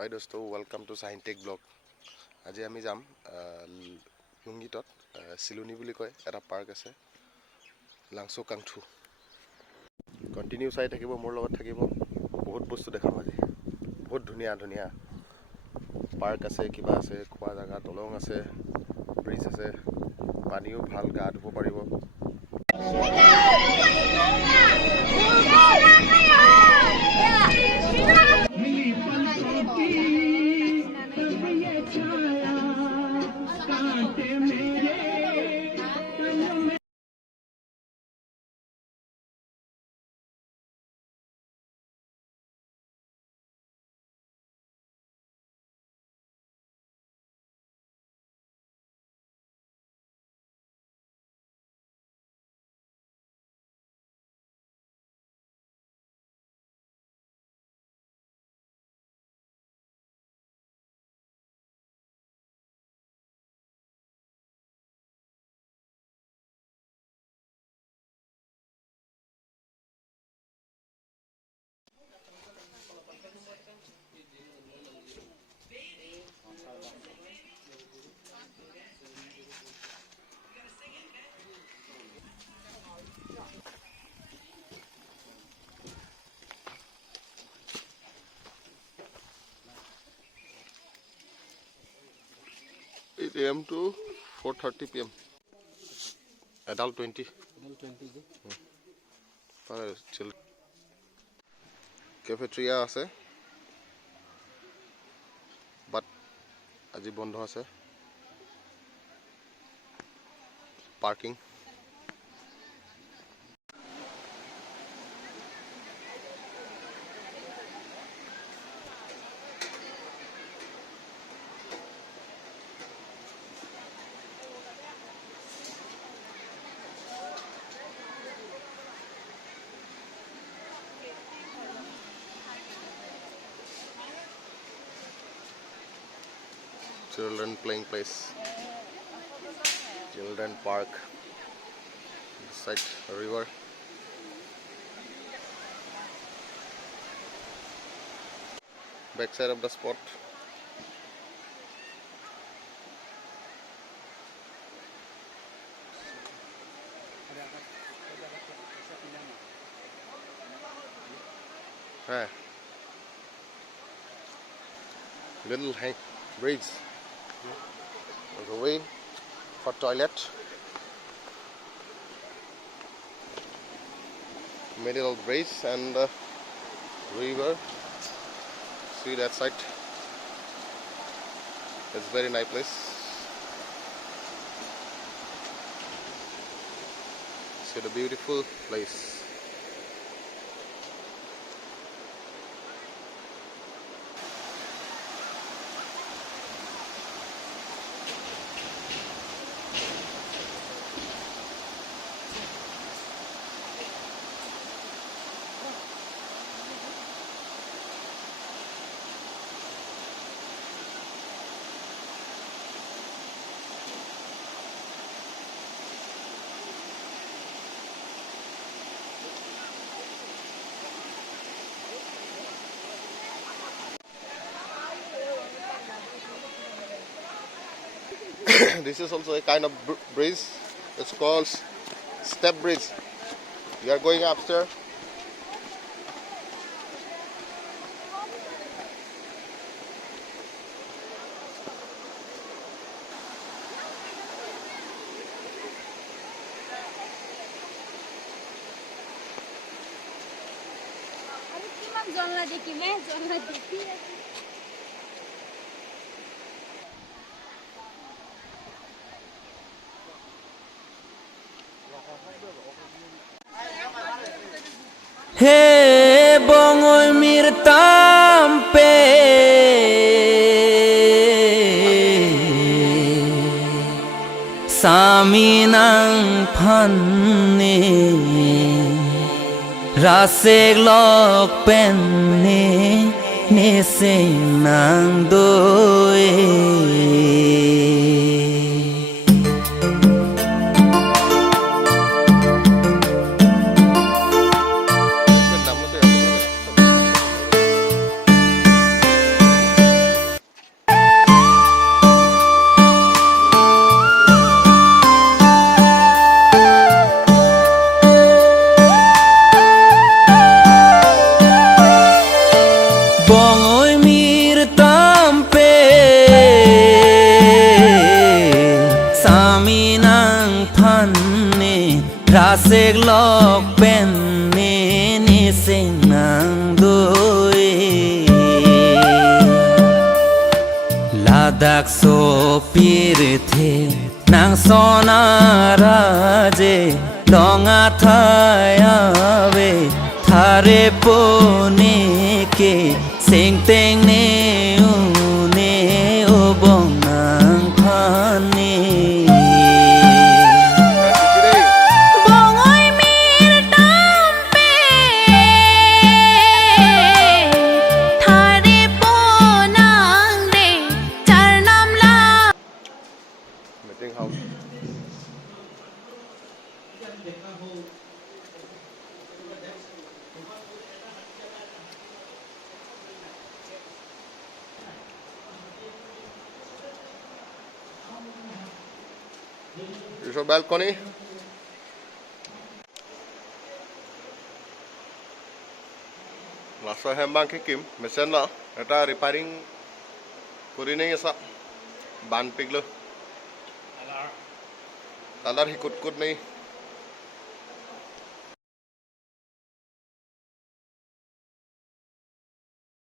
Hi dosto, welcome to Science Tech Blog. Aji ami jam Longlit Siloni buli koy eta park ase Langsokangthu. Continue sai thakibo mor logot thakibo bahut bostu dekham aji. Bahut dhuniya park ase kiba ase khwa jaga dolong ase bridge ase paniyo bhal ga dhubo paribo. AM to 4:30 PM. Adult 20. Chill. Cafeteria ase. But aji bondho ase. Parking. Children playing place, children park, beside a river. Back side of the spot. Little bridge. There's a way for toilet. Middle bridge and river. See that side? It's very nice place. See the beautiful place. This is also a kind of bridge. It's called step bridge. We are going upstairs. He bongol mirtampe saminang phanne rasek lok penne nesenang doe. Rasik lok pen ni sing nang doi Ladak so pirthe nang sona raje Donga thaya ve thare pone ke sing teng ne une obong nang phani Meeting house. Is your balcony? Langsung hembang kikim, mesin lah. Eta repairing kuri nahi asa, ban piglo. Color hi kut kut nahi.